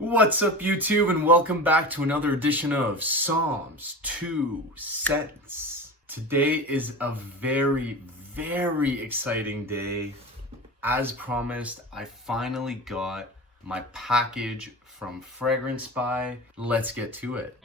What's up, YouTube, and welcome back to another edition of Psalms 2 Cents. Today is a very exciting day. As promised, I finally got my package from Fragrance By. Let's get to it.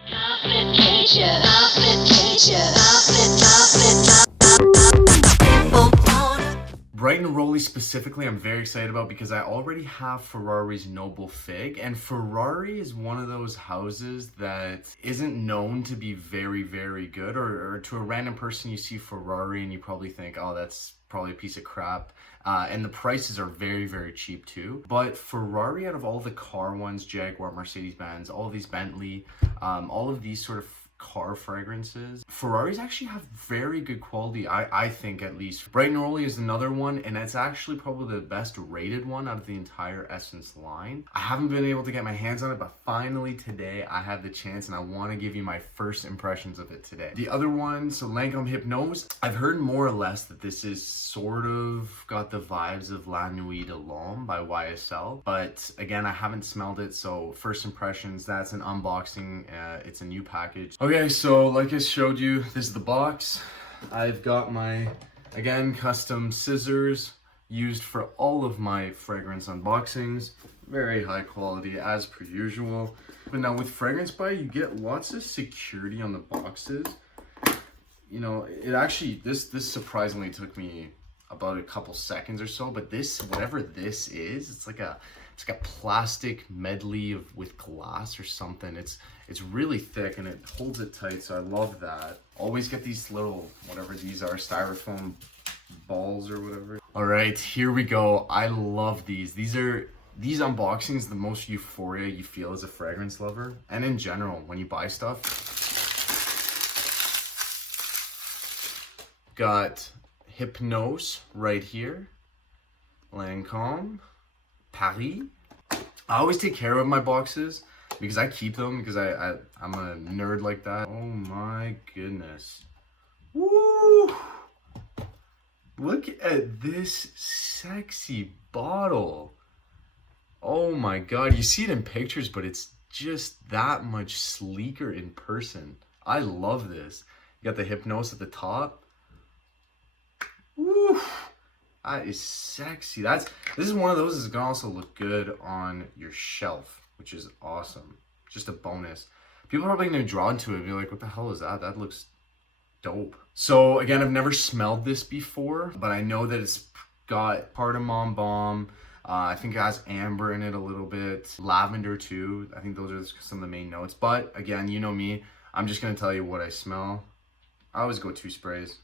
Bright Neroli specifically, I'm very excited about because I already have Ferrari's Noble Fig, and Ferrari is one of those houses that isn't known to be very good, or to a random person you see Ferrari and you probably think, oh, that's probably a piece of crap. And the prices are very cheap too. But Ferrari, out of all the car ones, Jaguar, Mercedes-Benz, all of these Bentley, all of these sort of car fragrances, Ferraris actually have very good quality, I think, at least. Bright Neroli is another one, and it's actually probably the best rated one out of the entire Essence line. I haven't been able to get my hands on it, but finally today I have the chance, and I want to give you my first impressions of it today. The other one, so Lancome Hypnose, I've heard more or less that this is sort of got the vibes of La Nuit de l'Homme by YSL, but again, I haven't smelled it, so first impressions, that's an unboxing. It's a new package. Okay, so like I showed you, this is the box. I've got my, again, custom scissors used for all of my fragrance unboxings. Very high quality as per usual. But now with Fragrance By, you get lots of security on the boxes. You know, it actually, this surprisingly took me about a couple seconds or so, but this, whatever this is, it's like a plastic medley with glass or something. It's really thick and it holds it tight, so I love that. Always get these little, whatever these are, styrofoam balls or whatever. All right, here we go. I love these. These unboxings, the most euphoria you feel as a fragrance lover, and in general when you buy stuff. Got Hypnose right here, Lancome, Paris. I always take care of my boxes because I keep them because I'm a nerd like that. Oh my goodness. Woo! Look at this sexy bottle. Oh my god, you see it in pictures, but it's just that much sleeker in person. I love this. You got the Hypnose at the top. Woo! That is sexy. This is one of those that's gonna also look good on your shelf, which is awesome. Just a bonus. People are probably gonna be drawn to it and be like, what the hell is that? That looks dope. So again, I've never smelled this before, but I know that it's got cardamom balm. I think it has amber in it a little bit. Lavender too. I think those are some of the main notes. But again, you know me. I'm just gonna tell you what I smell. I always go 2 sprays.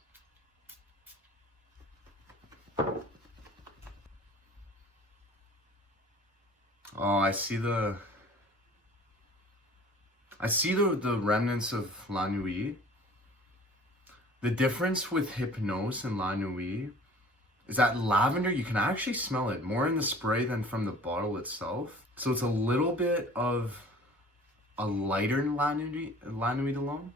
Oh, I see the remnants of La Nuit. The difference with Hypnose and La Nuit is that lavender, you can actually smell it more in the spray than from the bottle itself. So it's a little bit of a lighter La Nuit de l'Homme.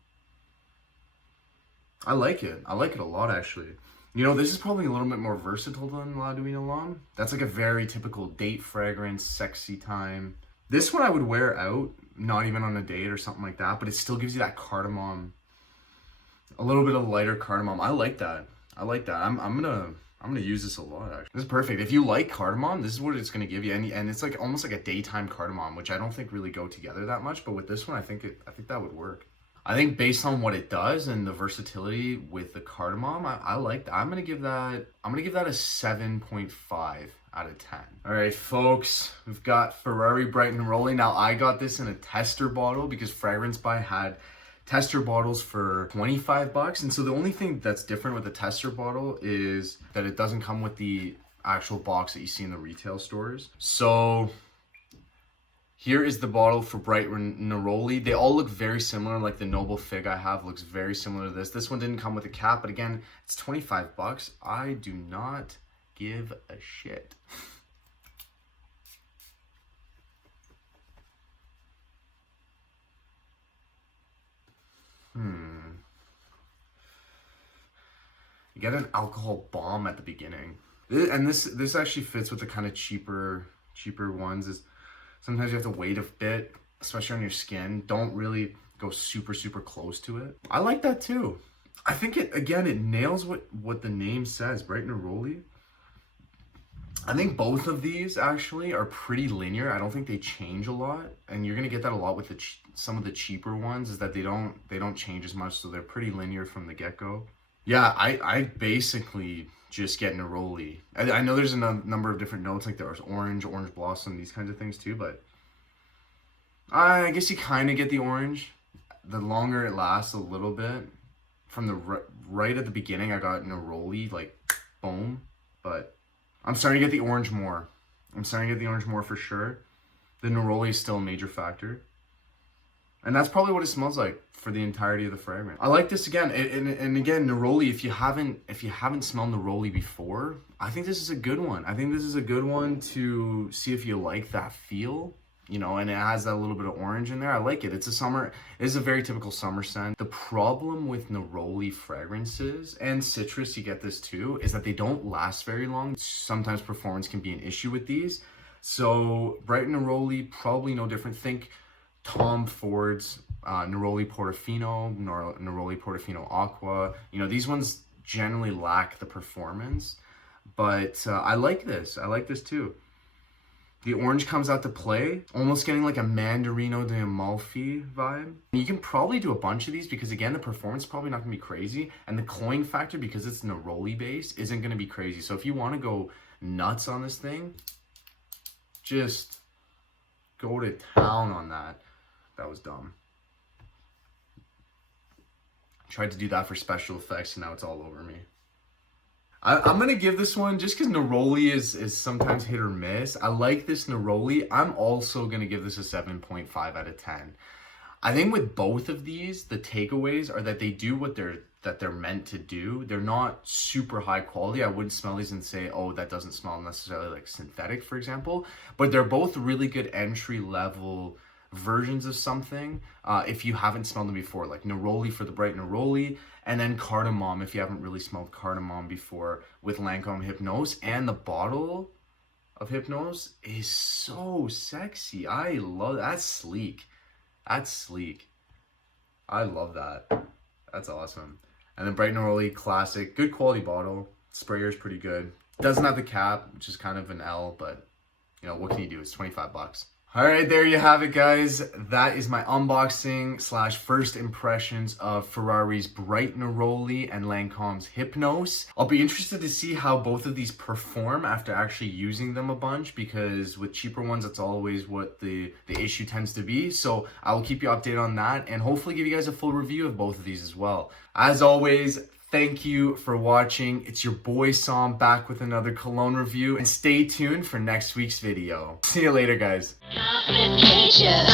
I like it. I like it a lot, actually. You know, this is probably a little bit more versatile than La Nuit de l'Homme. That's like a very typical date fragrance, sexy time. This one I would wear out, not even on a date or something like that, but it still gives you that cardamom, a little bit of lighter cardamom. I like that. I like that. I'm gonna use this a lot, actually. This is perfect. If you like cardamom, this is what it's gonna give you, and it's like almost like a daytime cardamom, which I don't think really go together that much. But with this one, I think that would work. I think based on what it does and the versatility with the cardamom, I like that. I'm gonna give that a 7.5 out of 10. All right, folks, we've got Ferrari Bright Neroli. Now I got this in a tester bottle because Fragrance By had tester bottles for 25 bucks. And so the only thing that's different with the tester bottle is that it doesn't come with the actual box that you see in the retail stores. So here is the bottle for Bright Neroli. They all look very similar. Like the Noble Fig I have looks very similar to this. This one didn't come with a cap, but again, it's 25 bucks. I do not give a shit. You get an alcohol bomb at the beginning. And this actually fits with the kind of cheaper ones. Sometimes you have to wait a bit, especially on your skin. Don't really go super, super close to it. I like that too. I think it nails what the name says, Bright Neroli. I think both of these actually are pretty linear. I don't think they change a lot, and you're gonna get that a lot with some of the cheaper ones, is that they don't change as much, so they're pretty linear from the get-go. Yeah, I basically just get Neroli. I know there's a number of different notes, like there's orange blossom, these kinds of things too, but I guess you kind of get the orange. The longer it lasts a little bit. From the right at the beginning, I got Neroli, like, boom, but I'm starting to get the orange more. I'm starting to get the orange more for sure. The Neroli is still a major factor. And that's probably what it smells like for the entirety of the fragrance. I like this again. And again, Neroli, if you haven't smelled Neroli before, I think this is a good one. I think this is a good one to see if you like that feel. You know, and it has that little bit of orange in there. I like it. It is a very typical summer scent. The problem with Neroli fragrances, and citrus, you get this too, is that they don't last very long. Sometimes performance can be an issue with these. So Bright Neroli, probably no different. Think Tom Ford's Neroli Portofino, Neroli Portofino Aqua. You know, these ones generally lack the performance, but I like this. I like this too. The orange comes out to play, almost getting like a Mandarino de Amalfi vibe. You can probably do a bunch of these because, again, the performance is probably not going to be crazy. And the cloying factor, because it's Neroli based, isn't going to be crazy. So if you want to go nuts on this thing, just go to town on that. That was dumb. Tried to do that for special effects, and now it's all over me. I'm going to give this one, just because Neroli is sometimes hit or miss. I like this Neroli. I'm also going to give this a 7.5 out of 10. I think with both of these, the takeaways are that they do what they're meant to do. They're not super high quality. I wouldn't smell these and say, oh, that doesn't smell necessarily like synthetic, for example. But they're both really good entry level versions of something if you haven't smelled them before, like Neroli for the Bright Neroli, and then Cardamom if you haven't really smelled Cardamom before with Lancome Hypnose. And the bottle of Hypnose is so sexy. I love that. That's sleek. That's sleek. I love that. That's awesome. And then Bright Neroli, classic, good quality bottle. Sprayer is pretty good. Doesn't have the cap, which is kind of an L, but you know, what can you do? It's 25 bucks. All right, there you have it, guys. That is my unboxing / first impressions of Ferrari's Bright Neroli and Lancome's Hypnose. I'll be interested to see how both of these perform after actually using them a bunch, because with cheaper ones, that's always what the issue tends to be. So I will keep you updated on that and hopefully give you guys a full review of both of these as well. As always, thank you for watching. It's your boy Sam back with another cologne review, and stay tuned for next week's video. See you later, guys. Application.